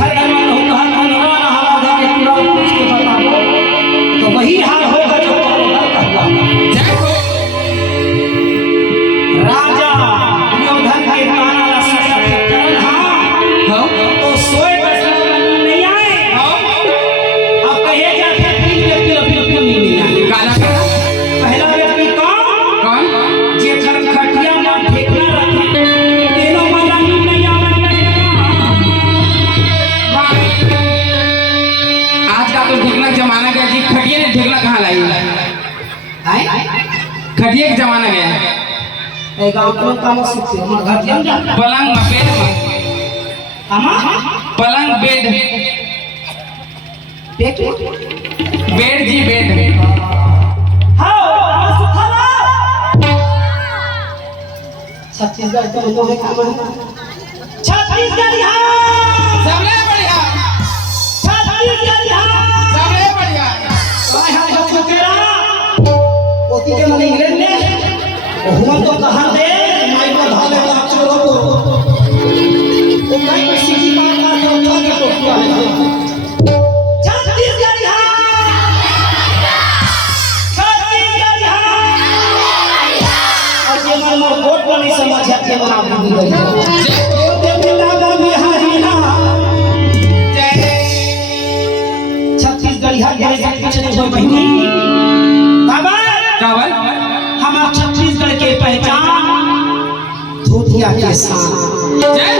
हर घर में रहूंगा हर घर में रहा आधा के पूरा उसके बताओ तो वही हाल होगा जो करोड़ा कहता राजा दुर्योधन के माना ला सड़क चरण हां तो सोए बस नहीं आए अब कहे जाते तीन व्यक्ति नहीं आए काला पहला व्यक्ति कौन जे खटिया में ठेकना रखे तीनों वाला नहीं आवे आज का तो ढेकना जमाना गया जी खटिया ने ढेकना कहाँ लाई खटिया का जमाना गया ए गांव को काम सीखते हम घटिया में पलंग बेड पलंग बेड बेड जी बेड छत्तीसगढ़ के लोगों में काम छत्तीसगढ़ सबले बढ़िया छत्तीसगढ़ सबले बढ़िया काय हाल हो चुकेरा ओती के मन इंग्लैंड में हम तो कहां दे माई को धाले का चोरो को तो माई को सीधी बात का तो उठा के टोपी वाले छत्तीसगढ़ और ये मन वोट को नहीं समझ आते बना भी गई लागा बिहारी ना छत्तीसगढ़ के पीछे कोई बहनी काबर हमारे छत्तीसगढ़ के पहचान धोतिया के साथ जय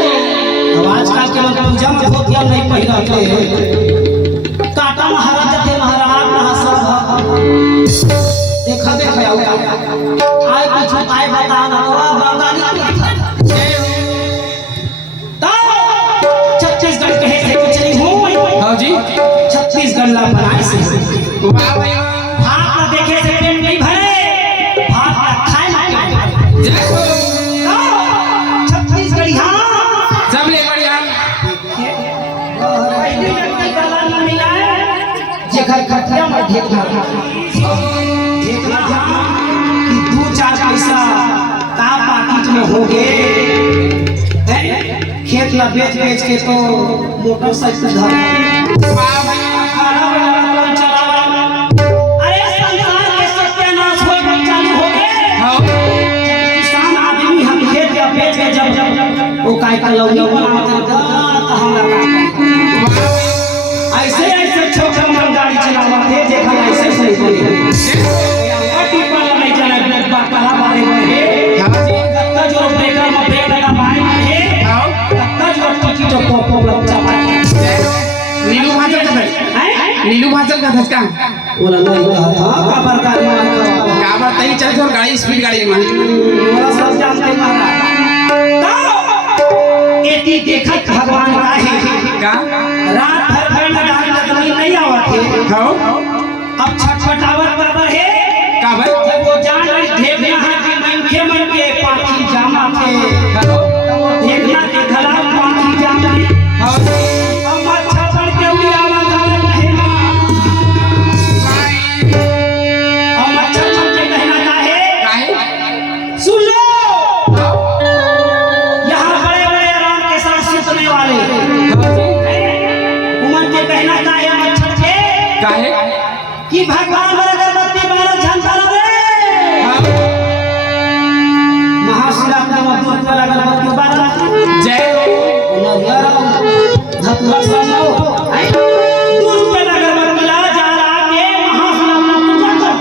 हो आजकल के लोग पूजा में धोतिया नहीं पहनते काटा महाराज थे महाराज महासाब देखा आए कुछ आए बता ना छत्तीसगढ़ कहे से कुछ नहीं हो हाँ जी छत्तीसगढ़ ला बनाए से वाह भाई हाथ देखे से पेट नहीं भरे हाथ खाए जय हो छत्तीसगढ़ सबले बढ़िया जेकर खटिया में ढेकना ढेकना कि दो चार पैसा का पाकिट में हो गए खेत ला बेच बेच के तो मोटरसाइकिल धर वाह भाई अरे संसार के सत्यानाश हो चालू हो गए हाँ किसान आदमी हम खेत या बेच के जब वो काय का लौनी बनाते तो हम लगा ऐसे ऐसे छोटा मन गाड़ी चलाते देखा ऐसे सही बोले पार्टी वाला नहीं चला बात कला मारे गए हाँ जी कत्ता जो ब्रेकर में ब्रेक लगा मारे है हाँ कत्ता जो टिकट को पोपो बच्चा मारे नीलू भाजल का धस नीलू भाजल का धसका बोला नहीं था का प्रकार में काबर तई चल छोड़ गाड़ी स्पीड गाड़ी में मोरा सब जानते मारा एती देखत भगवान राहे का रात भर बैठ डाल लगनी नहीं आवत है हाँ अब छटपटावत बराबर है काबर जब वो जान रही ढेबना है कि मन के पाखी जामा थे तो वो ढेबना के गला पाखी जामा हाँ अब अच्छा पड़ के उड़ी आवाज आ रही है अब अच्छा पड़ के कहना चाहे काहे सुन लो यहाँ बड़े बड़े आराम के साथ सुतने वाले उमन के कहना चाहे मच्छर के काहे कि भगवान अगरबत्ती बारह झंडा लगे महाशिवरात्रि में दूध पर अगरबत्ती बारह जय हो नरियर धतुरा समो दूध पर अगरबत्ती ला जा रहा के महाशिवरात्रि पूजा कर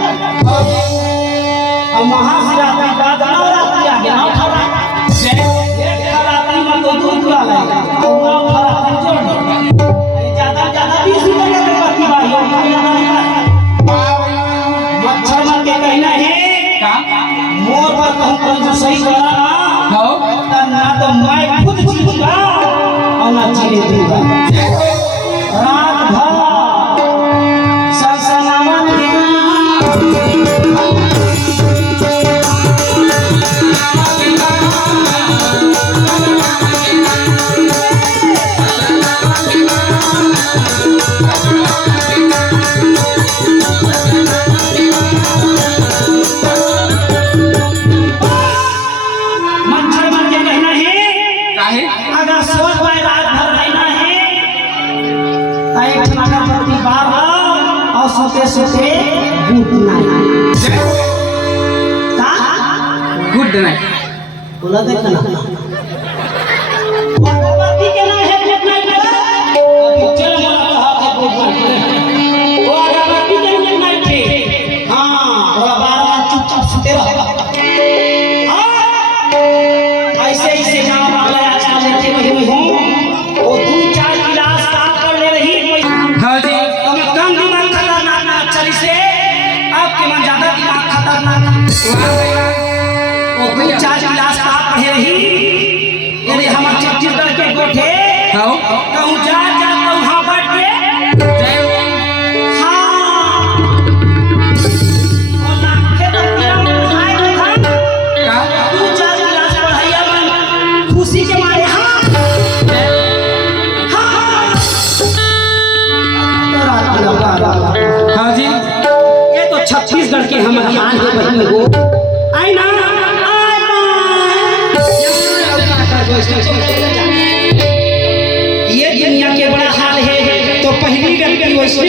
और महाशिवरात्रि बाद नवरात्रि आ गया नवरात्रि जय हो एक नवरात्रि में तो दूध वाला और नवरात्रि जोड़ दो ज्यादा 20 रुपए का अगरबत्ती भाई मच्छर मन के कहना है का मोर पर कहूं पर जो सही करा हाँ ना तो मैं खुद जीऊंगा और ना जीने दूंगा रात भर सनसनावन मच्छर मन के कहना है काहे अगर सोच पाए रात भर रहना है सोते सोते गुड नाइट का गुड नाइट बोला देख ना अगरबत्ती के ना है गुड नाइट अभी चल मला कहा था गुड नाइट वो अगरबत्ती के गुड नाइट थे हां थोड़ा 12 चुपचाप सोते रहो ऐसे ऐसे गाँव वाले आजकल लेते वही हूँ वो 2-4 गिलास साफ कर ले रही हाँ जी अब कम दिमाग खतरनाक ना चली से आपके मन ज्यादा दिमाग खतरनाक वो 2-4 गिलास साफ पढ़े रही यदि हमारे छत्तीसगढ़ के गोठे हाँ कहूँ जा तो वहाँ बैठ के हाँ और नाके तो पूरा मन खाए तो खा का 2-4 गिलास पढ़ाइया मन खुशी के मारे हाँ हाँ हाँ जी ये तो छत्तीसगढ़ के हमारे हाल है बहन हो आई ना ये दुनिया के बड़ा हाल है तो पहली व्यक्ति वैसे